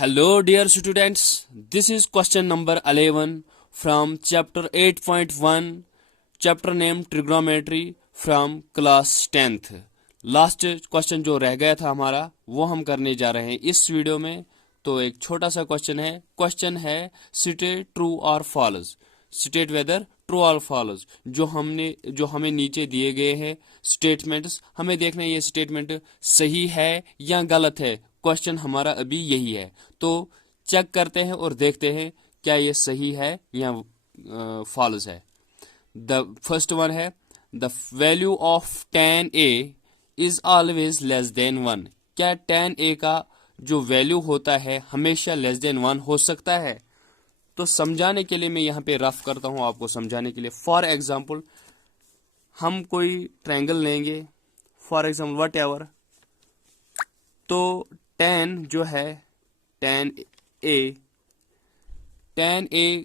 Hello dear students, this is question number 11 from chapter 8.1, chapter named trigonometry from class 10th. Last question जो रह गया था हमारा वो हम करने जा रहे हैं इस वीडियो में। तो एक छोटा सा क्वेश्चन है स्टेट ट्रू और फॉल्स, स्टेट वेदर ट्रू और फॉल्स। जो हमें नीचे दिए गए हैं स्टेटमेंट्स, हमें देखना है ये स्टेटमेंट सही है या गलत है। क्वेश्चन हमारा अभी यही है, तो चेक करते हैं और देखते हैं क्या ये सही है या फॉल्स है। द फर्स्ट वन है the value of tan a is always less than 1। क्या tan a का जो वैल्यू होता है हमेशा लेस देन 1 हो सकता है? तो समझाने के लिए मैं यहाँ पे रफ करता हूँ आपको समझाने के लिए। फॉर एग्जाम्पल हम कोई ट्रायंगल लेंगे, फॉर एग्जाम्पल वट एवर। तो tan जो है tan a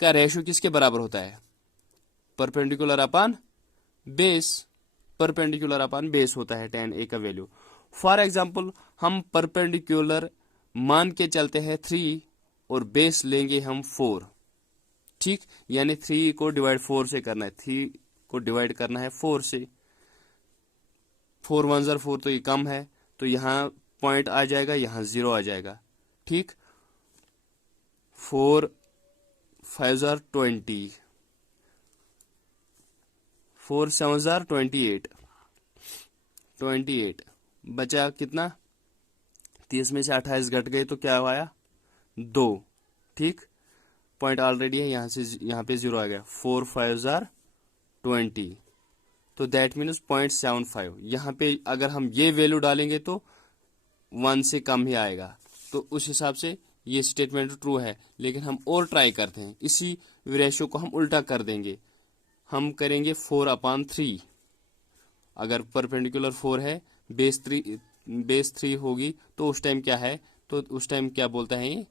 का रेशो किसके बराबर होता है? Perpendicular upon base, perpendicular upon base होता है tan a का वैल्यू। फॉर एग्जाम्पल हम परपेंडिकुलर मान के चलते हैं 3 और बेस लेंगे हम 4, ठीक। यानी 3 को डिवाइड 4 से करना है, 3 को डिवाइड करना है 4 से। 4 1 ज़र 4 तो ये कम है, तो यहाँ पॉइंट आ जाएगा, यहाँ 0 आ जाएगा, ठीक। 4 5 ज़र 20, 4 7 ज़र 28 बचा कितना? 30 में से 28 घट गए तो क्या आया? 2, ठीक। पॉइंट ऑलरेडी है, यहाँ पे 0 आ गया। 4 5 ज़र 20, तो दैट मीन्स 0.75। यहाँ पे अगर हम ये वैल्यू डालेंगे तो 1 से कम ही आएगा, तो उस हिसाब से ये स्टेटमेंट ट्रू है। लेकिन हम और ट्राई करते हैं, इसी रेशो को हम उल्टा कर देंगे। हम करेंगे 4/3। अगर परपेंडिकुलर 4 है, बेस 3 होगी, तो उस टाइम क्या है? तो उस टाइम क्या बोलता है ये?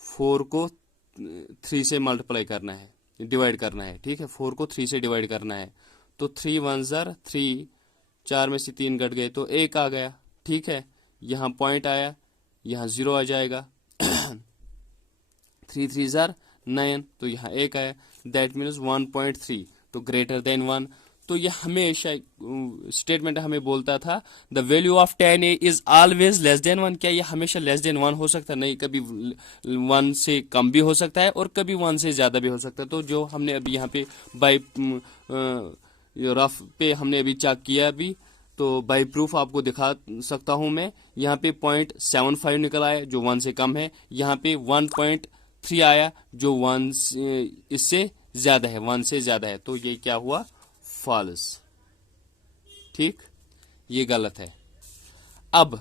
4 को 3 से मल्टीप्लाई करना है, डिवाइड करना है, ठीक है। 4 को 3 से डिवाइड करना है, तो 3 1 ज़र 3, 4 में से 3 घट गए तो 1 आ गया, ठीक है। यहाँ पॉइंट आया, यहाँ 0 आ जाएगा। 3 3 ज़र 9, तो यहाँ 1 आया, दैट मीन्स 1.3, तो ग्रेटर देन 1। तो यह हमेशा स्टेटमेंट हमें बोलता था the value of tan a is always less than 1। क्या यह हमेशा लेस देन 1 हो सकता है? नहीं, कभी 1 से कम भी हो सकता है और कभी 1 से ज्यादा भी हो सकता है। तो जो हमने अभी यहाँ पे बाई रफ पे हमने अभी चेक किया अभी, तो बाई प्रूफ आपको दिखा सकता हूं मैं। यहाँ पे 0.75 निकल आया जो 1 से कम है, यहाँ पे 1.3 आया जो 1 इससे ज्यादा है, 1 से ज्यादा है। तो ये क्या हुआ? फॉल्स, ठीक, ये गलत है। अब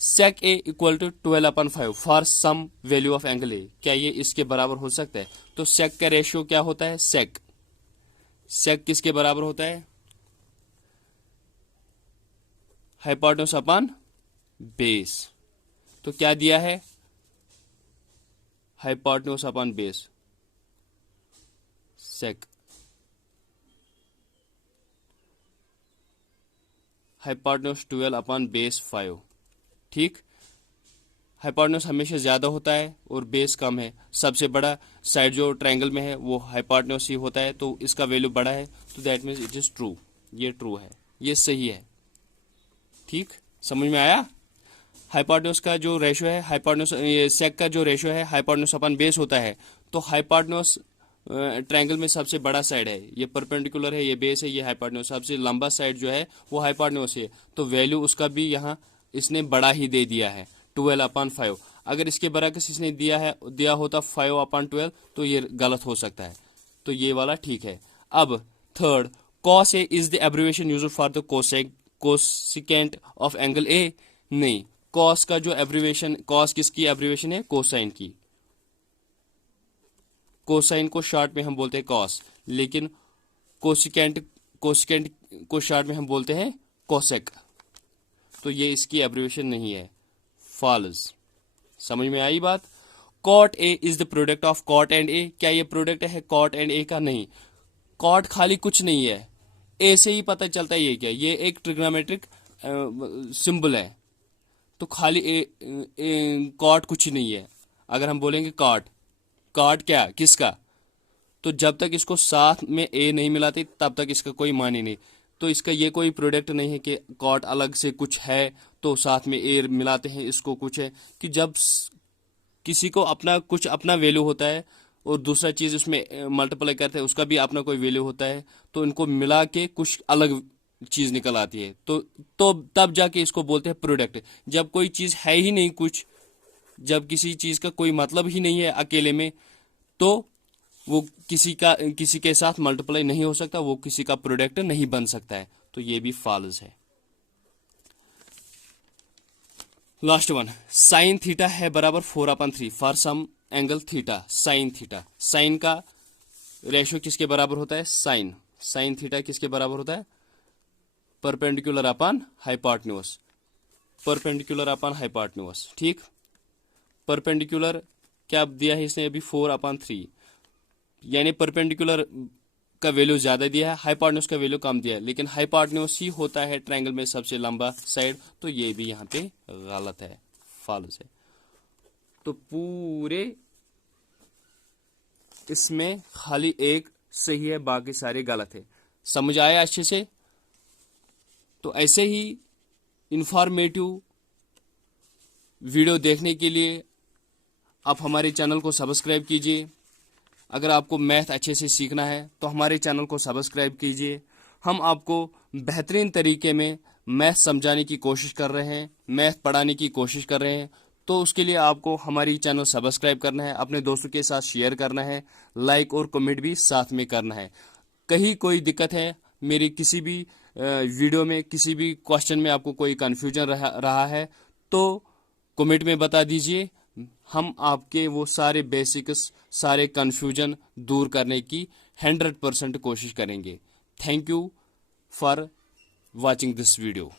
sec a equal to 12/5 for some value of angle a, क्या ये इसके बराबर हो सकता है? तो sec का रेशियो क्या होता है? sec किसके बराबर होता है? Hypotenuse upon base. तो क्या दिया है? Hypotenuse upon base, sec। Hypotenuse 12/5, ठीक। हाइपोटेन्यूज हमेशा ज्यादा होता है और बेस कम है। सबसे बड़ा साइड जो ट्रायंगल में है वो हाइपोटेन्यूज ही होता है, तो इसका वैल्यू बड़ा है, तो that means it is true. ये ट्रू है, ये सही है, ठीक। समझ में आया? हाइपोटेन्यूज का जो रेशो है, हाइपोटेन्यूज सेक का जो रेशो है हाइपोटेन्यूज अपॉन बेस होता है। तो हाइपोटेन्यूज ट्रायंगल में सबसे बड़ा साइड है, ये परपेंडिकुलर है, ये बेस है, ये हाइपोटेन्यूज। सबसे लंबा साइड जो है वो हाइपोटेन्यूज है, तो वैल्यू उसका भी यहाँ इसने बड़ा ही दे दिया है, 12/5। अगर इसके बरक्स इसने दिया होता 5/12, तो ये गलत हो सकता है, तो ये वाला ठीक है। अब third, cos a is the abbreviation used for the cosecant of angle A. नहीं, cos का जो एब्रिविएशन, cos किसकी एब्रिविएशन है? कोसाइन की। कोसाइन को शॉर्ट में हम बोलते हैं cos, लेकिन कोसिकेंट को शॉर्ट में हम बोलते हैं कोसेक। तो ये इसकी एब्रिविएशन नहीं है, फॉल्स। समझ में आई बात? cot a is the product of cot and a। क्या ये प्रोडक्ट है cot एंड a का? नहीं, cot खाली कुछ नहीं है, a से ही पता चलता है ये क्या, ये एक ट्रिग्नोमेट्रिक सिंबल है। तो खाली कॉट कुछ नहीं है। अगर हम बोलेंगे कॉट, कॉट क्या किसका, तो जब तक इसको साथ में ए नहीं मिलाते तब तक इसका कोई मानी नहीं। तो इसका ये कोई प्रोडक्ट नहीं है कि कॉट अलग से कुछ है तो साथ में ए मिलाते हैं इसको कुछ है। कि जब किसी को अपना कुछ अपना वैल्यू होता है और दूसरा चीज उसमें मल्टीप्लाई करते हैं उसका भी अपना कोई वैल्यू होता है, तो इनको मिला के कुछ अलग चीज निकल आती है। तो तब जाके इसको बोलते हैं प्रोडक्ट। जब कोई चीज है ही नहीं कुछ, जब किसी चीज का कोई मतलब ही नहीं है अकेले में, तो वो किसी के साथ मल्टीप्लाई नहीं हो सकता, वो किसी का प्रोडक्ट नहीं बन सकता है। तो ये भी फॉल्स है। लास्ट वन, साइन थीटा है बराबर 4/3 for some angle theta. Sine theta, sine का रेशियो किसके बराबर होता है? साइन थीटा किसके बराबर होता है? Perpendicular upon hypotenuse, perpendicular upon hypotenuse. ठीक, परपेंडिकुलर क्या दिया है इसने अभी? 4/3, यानी परपेंडिकुलर का वैल्यू ज्यादा दिया है, हाइपोटेन्यूज का वैल्यू कम दिया है। लेकिन हाइपोटेन्यूज ही होता है ट्रायंगल में सबसे लंबा साइड, तो ये भी यहाँ पे गलत है, फॉल्स है। तो पूरे इसमें खाली एक सही है, बाकी सारे गलत है। समझ आया अच्छे से? तो ऐसे ही इंफॉर्मेटिव वीडियो देखने के लिए आप हमारे चैनल को सब्सक्राइब कीजिए। अगर आपको मैथ अच्छे से सीखना है तो हमारे चैनल को सब्सक्राइब कीजिए। हम आपको बेहतरीन तरीके में मैथ समझाने की कोशिश कर रहे हैं, मैथ पढ़ाने की कोशिश कर रहे हैं। तो उसके लिए आपको हमारी चैनल सब्सक्राइब करना है, अपने दोस्तों के साथ शेयर करना है, लाइक और कमेंट भी साथ में करना है। कहीं कोई दिक्कत है मेरी किसी भी वीडियो में, किसी भी क्वेश्चन में आपको कोई कन्फ्यूजन रहा है तो कमेंट में बता दीजिए। हम आपके वो सारे बेसिक्स, सारे कन्फ्यूजन दूर करने की 100% कोशिश करेंगे। Thank you for watching this video.